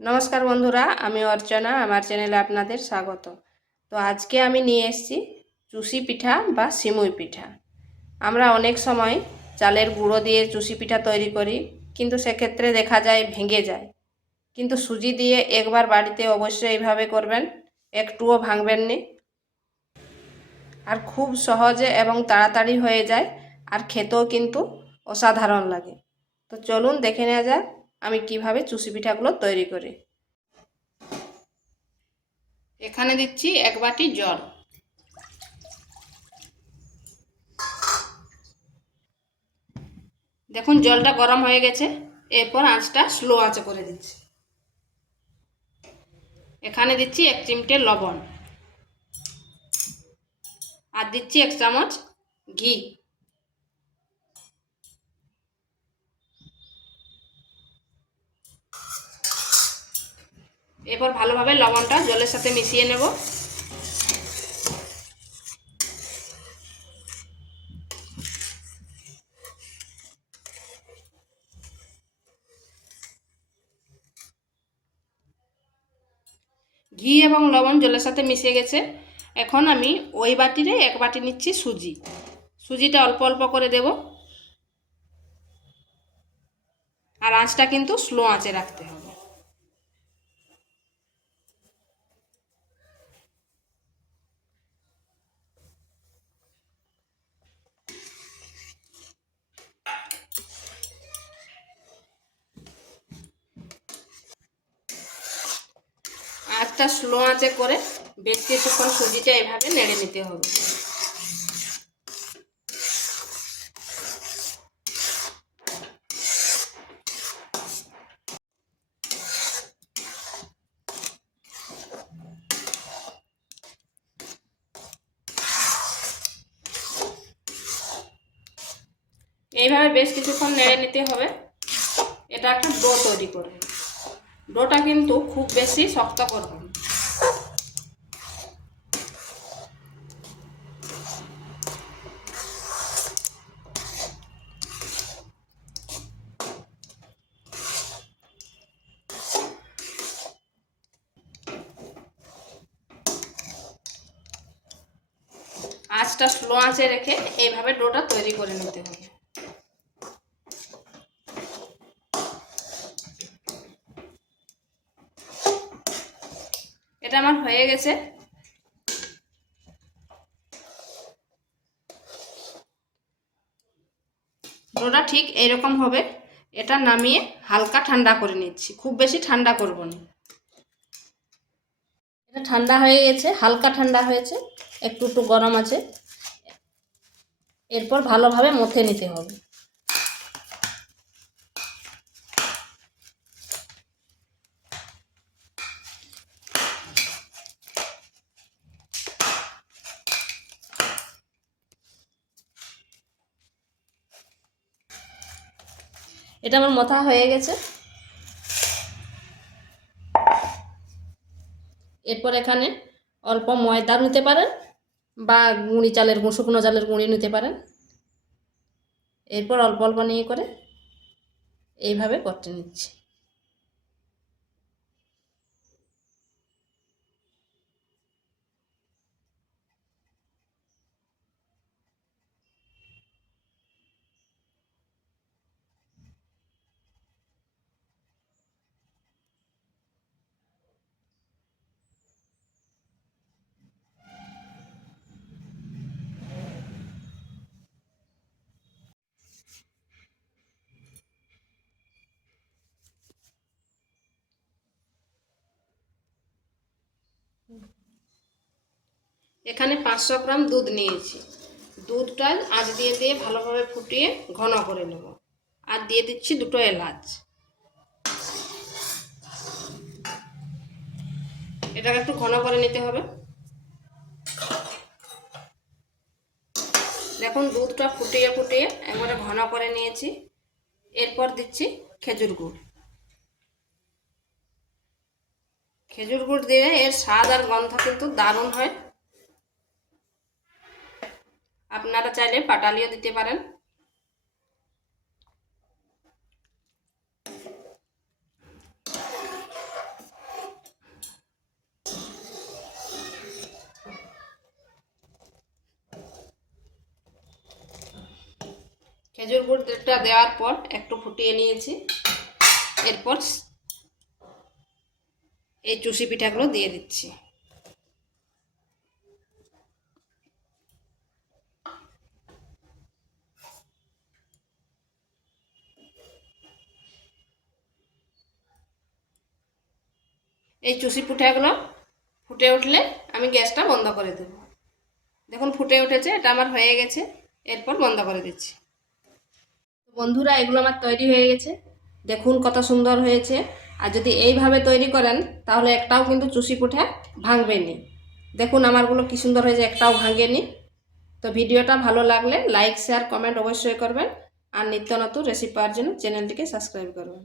নমস্কার বন্ধুরা, আমি অর্চনা। আমার চ্যানেলে আপনাদের স্বাগত। তো আজকে আমি নিয়ে এসেছি চুষি পিঠা বা সিমুই পিঠা। আমরা অনেক সময় চালের গুঁড়ো দিয়ে চুষি পিঠা তৈরি করি, কিন্তু সেক্ষেত্রে দেখা যায় ভেঙে যায়। কিন্তু সুজি দিয়ে একবার বাড়িতে অবশ্যই এইভাবে করবেন, একটুও ভাঙবেন না। আর খুব সহজে এবং তাড়াতাড়ি হয়ে যায়, আর খেতেও কিন্তু অসাধারণ লাগে। তো চলুন দেখে নেওয়া যাক আমি কিভাবে চুষি পিঠাগুলো তৈরি করি। এখানে দিচ্ছি 1 বাটি জল। দেখুন জলটা গরম হয়ে গেছে। এরপর আঁচটা স্লো আঁচে করে দিচ্ছি। এখানে দিচ্ছি 1 চিমটে লবণ আর দিচ্ছি 1 চামচ ঘি। এরপর ভালোভাবে লবণটা জলের সাথে মিশিয়ে নেব। ঘি এবং লবণ জলের সাথে মিশে গেছে। এখন আমি ওই বাটিরে 1 বাটি নিচ্ছি সুজি। সুজিটা অল্প অল্প করে দেব, আর আঁচটা কিন্তু স্লো আঁচে রাখতে হবে। আঁচটা স্লো আঁচে করে বেশ কিছুক্ষণ সুজিটা এভাবে নেড়ে নিতে হবে। এইভাবে বেশ কিছুক্ষণ নেড়ে নিতে হবে। এটা একটা ডো তৈরি করবে। ডোটা কিন্তু খুব বেশি শক্ত করবে না। আঁচটা স্লো আঁচে রেখে এইভাবে ডোটা তৈরি করে নিতে হবে। এটা আমার হয়ে গেছে। ডোটা ঠিক এইরকম হবে। এটা নামিয়ে হালকা ঠান্ডা করে নিচ্ছি, খুব বেশি ঠান্ডা করব না। এটা ঠান্ডা হয়ে গেছে, হালকা ঠান্ডা হয়েছে, একটু একটু গরম আছে। এরপর ভালোভাবে মথে নিতে হবে। এটা আমার মথা হয়ে গেছে। এরপর এখানে অল্প ময়দা নিতে পারেন বা গুঁড়ি চালের শুকনো চালের গুঁড়ি নিতে পারেন। এরপর অল্প অল্প নিয়ে করে এইভাবে করতে নিচ্ছি। এখানে 500 গ্রাম দুধ নিয়েছি। দুধটা আঁচ দিয়ে দিয়ে ভালোভাবে ফুটিয়ে ঘন করে নেব। আর দিয়ে দিচ্ছি 2টো এলাচ। এটাকে একটু ঘন করে নিতে হবে। দেখুন দুধটা ফুটিয়ে ফুটিয়ে একবারে ঘন করে নিয়েছি। এরপর দিচ্ছি খেজুর গুড়। খেজুর গুড় দিয়ে এর স্বাদ আর গন্ধ কিন্তু দারুণ হয়। আপনারা চাইলে পাটালিও দিতে পারেন। খেজুর গুড়টা দেওয়ার পর একটু ফুটিয়ে নিয়েছি। এরপর এই চুষি পিঠাগুলো দিয়ে দিচ্ছি। এই চুষি পিঠাগুলো ফুটে উঠলে আমি গ্যাসটা বন্ধ করে দেব। দেখুন ফুটে উঠেছে, এটা আমার হয়ে গেছে। এরপর বন্ধ করে দিচ্ছি। বন্ধুরা, এগুলো আমার তৈরি হয়ে গেছে। দেখুন কত সুন্দর হয়েছে। আর যদি এইভাবে তৈরি করেন তাহলে একটাও কিন্তু চুষি পিঠা ভাঙবে নি। দেখুন আমারগুলো কি সুন্দর হয়েছে, একটাও ভাঙেনি। তো ভিডিওটা ভালো লাগলে লাইক শেয়ার কমেন্ট অবশ্যই করবেন। আর নিত্য নতুন রেসিপি পাওয়ার জন্য চ্যানেলটিকে সাবস্ক্রাইব করবেন।